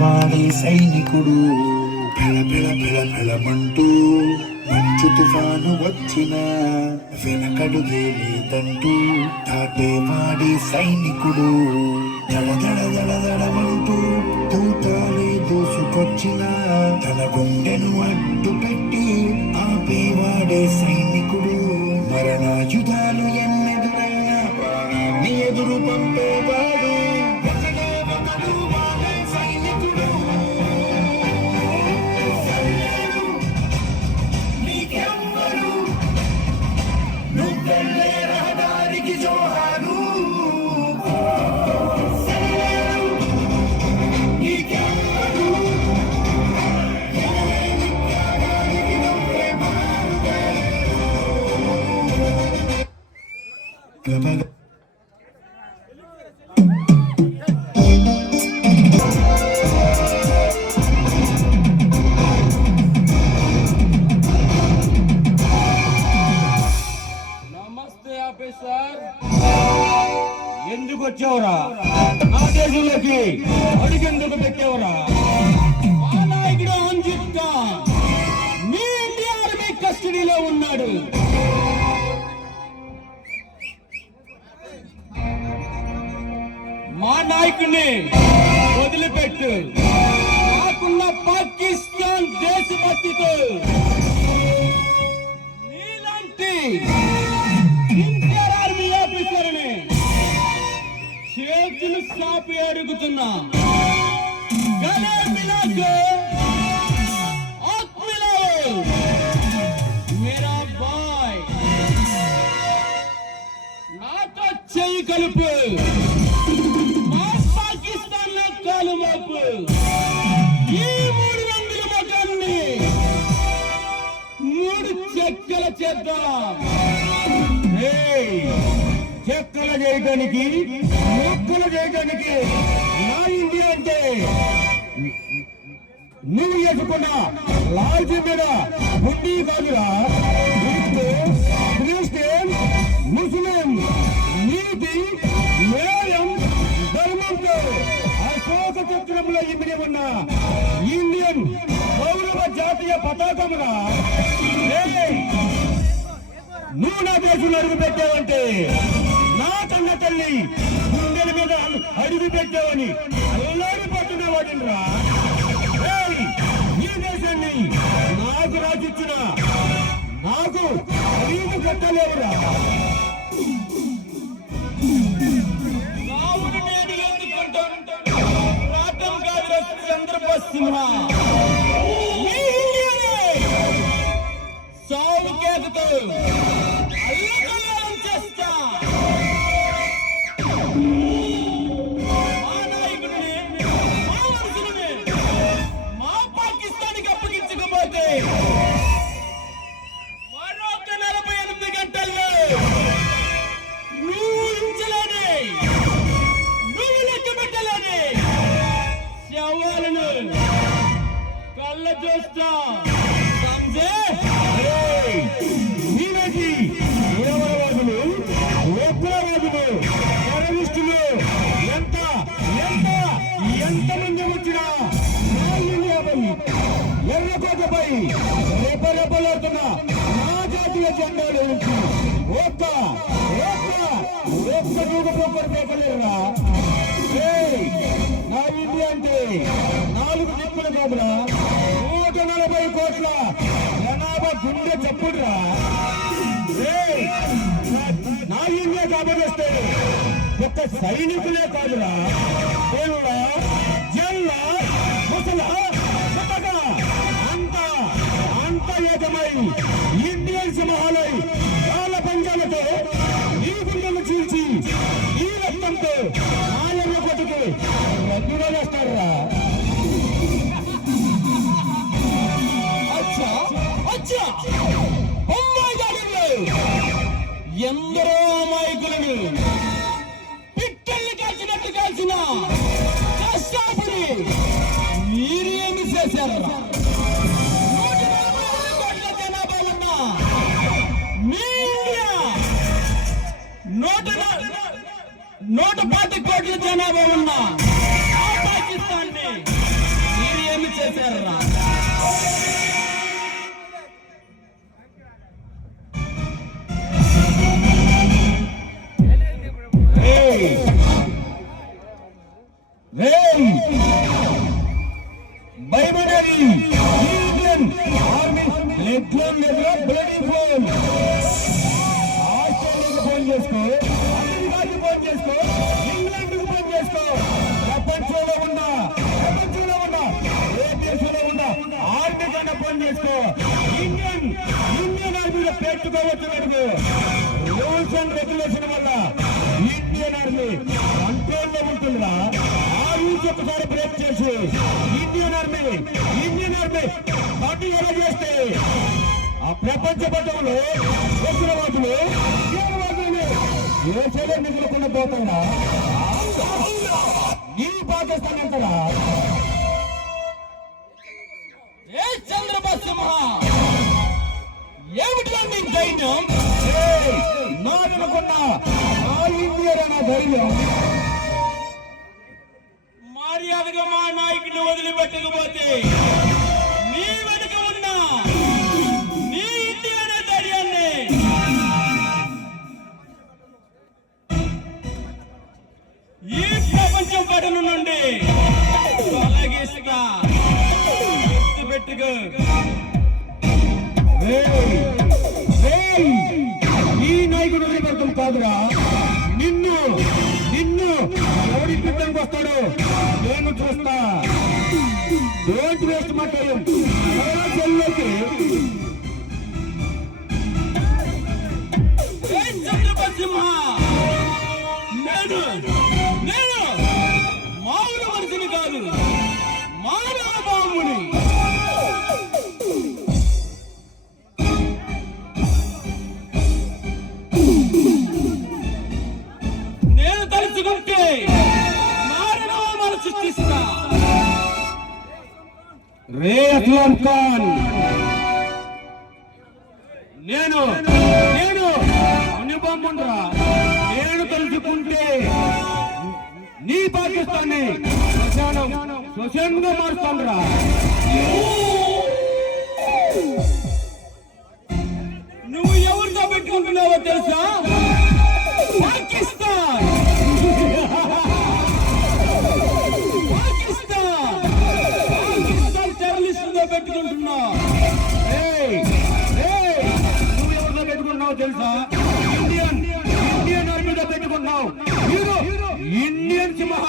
వాడే సైనికుడు ఫెళ ఫెళ ఫెళ ఫెళమంటూ మంచు తుఫాను వచ్చిన వెనకడుగే లేదంటూ తాటే వాడే సైనికుడు దడ దడ దడ దడమంటూ తూటాలే దూసుకొచ్చిన తన గుండెను అడ్డు పెట్టి ఆపేవాడే సైనికుడు మరణాయుధాలు ఎన్నెదురైనా ప్రాణాన్ని ఎదురు పంపేవాడు ఎందుకు వచ్చావురా? నా దేశంలోకి అడిగెందుకు పెట్టావురా? మా నాయకుడు అంజిత్ ఖాన్ మీ ఇండియా ఆర్మీ కస్టడీలో ఉన్నాడు. మా నాయకుడిని వదిలిపెట్టు. నాకున్న పాకిస్తాన్ దేశభక్తితో నీలాంటి ఆర్మీ ఆఫీసర్ని చేతులు సాపి అడుగుతున్నా. గలే మిలాకో हाथ मिलाओ मेरा भाई. నాతో చెయ్యి కలుపు. మా పాకిస్తాన్ లో కాలు మోపు. ఈ 3 రంగుల ముఖాన్ని 3 చెక్కల చేద్దాం. చెక్కలు చేయడానికి మొక్కలు చేయడానికి నా ఇండియా అంటే నువ్వు వేసుకున్న లాల్జీ మీద గుండీ కాదురా. క్రిస్టియన్ ముస్లిం నీతి న్యాయం ధర్మంతో అశోక చక్రంలో ఇమిడి ఉన్న ఇండియన్ గౌరవ జాతీయ పతాకముగా నువ్వు నా దేశంలో అడుగు పెట్టావంటే నా కన్న తల్లి గుండెల మీద అడుగు పెట్టావని అల్లాడిపోతున్న వాడిరా. ఈ దేశాన్ని నాకు రాసిచ్చిన నాకు ఖరీదు కట్టలేవురా. రావుడు నేను ఎందుకుంటాను రాటం కాదు చంద్రబాబు సింహ. సాగు కేకతో చేస్తా. మా నాయకుడిని మా మనుషులని మా పాకిస్తాన్కి అప్పగించకపోతే మరొక 48 గంటల్లో నువ్వు ఉంచలేని నువ్వు లెక్క పెట్టలేని శవాలను కళ్ళ చూస్తా. ఉగ్రవాదులు టెర్రరిస్టులు ఎంత ఎంత ఎంతమంది వచ్చినా ఎర్రకోటపై రెపరెపలాడుతున్న నా జాతీయ జెండాలు ఒక్క రూప పోకరు పేకలేరుగా. నా ఇండియా అంటే 4 దిక్కులు కాదురా. 140 కోట్ల జనాభా గుండె చప్పుడురా. నా ఇండియా కాబోస్తే ఒక్క సైనికులే కాదురా. పిల్ల జల్ల ముసల అంత ఏకమై ఇండియన్ సింహాలై వాళ్ళ పంజాలతో ఈ గుండెలు చీల్చి ఈ రక్తంతో ఆయన కొట్టుకు రద్దుగా వేస్తారా. ఎందరో అమాయకులను పిట్టల్ని కాల్చినట్టు కాల్చిన కష్టాపడి మీరేమి చేశారు? 140 కోట్ల జనాభా ఉన్న మీ ఇండియా 120 కోట్ల జనాభా ఉన్న పాకిస్తాన్ ని ఇండియన్ ఆర్మీ లెగ్లోన్ ఎదురు బ్లడీ ఫోన్. ఆస్ట్రేలియాకి ఫోన్ చేసుకో, అమెరికాకి ఫోన్ చేసుకో, ఇంగ్లాండ్కి ఫోన్ చేసుకో. ప్రపంచంలో ఉన్న ఏ దేశంలో ఉన్న ఆర్మీ కన్నా ఫోన్ చేసుకో. ఇండియన్ ఆర్మీలో పెట్టుకోవచ్చు. రూల్స్ అండ్ రెగ్యులేషన్ వల్ల ఇండియన్ ఆర్మీ కంట్రోల్లో ఉంటుందా? ఆ రూల్స్ ఒకసారి బ్రేక్ చేసి ఇండియన్ ఆర్మీ పార్టీ ఎలా చేస్తే ఆ ప్రపంచ పట్టణంలో ఉగ్రవాదులు దేశాలే మిగులకుండా పోతాడా? ఈ పాకిస్తాన్ అంటారా? ఏ చంద్రబాబు సింహ, ఏమిటి నీ ధైర్యం? నాదనుకున్నా ఆ ఇండియా ధైర్యం. మర్యాదగా మా నాయకుడిని వదిలిపెట్టకపోతే నీ వెనుక ఉన్న నీ ఇండియా ధైర్యాన్ని ఈ ప్రపంచం పటను నుండి తొలగిస్తా. పెట్టుకో. ఈ నాయకుడు వదిలిపెడతాం కాదురా, నిన్ను ఎవరి పిల్లలకు వస్తాడు నేను చూస్తా. Don't waste my time. చెల్లోకి చంద్రబాబు సింహ, నేను మామూలు మనిషిని కాదు, మానవ బాముని. నేను తలుచుకుంటే మానవాలను సృష్టిస్తా. రే అస్లాం ఖాన్, నేను అనుబంధంరా. నేను తలుచుకుంటే నీ పాకిస్తాన్ని శ్మశానంగా మారుస్తానురా. నువ్వు ఎవరితో పెట్టుకుంటున్నావో తెలుసా? పాకిస్తాన్ టెర్రరిస్టులతో పెట్టుకుంటున్నా. నువ్వు ఎవరితో పెట్టుకుంటున్నావో తెలుసా? ఇండియన్ ఆర్మీతో పెట్టుకుంటున్నావు. ఇండియన్ సింహ.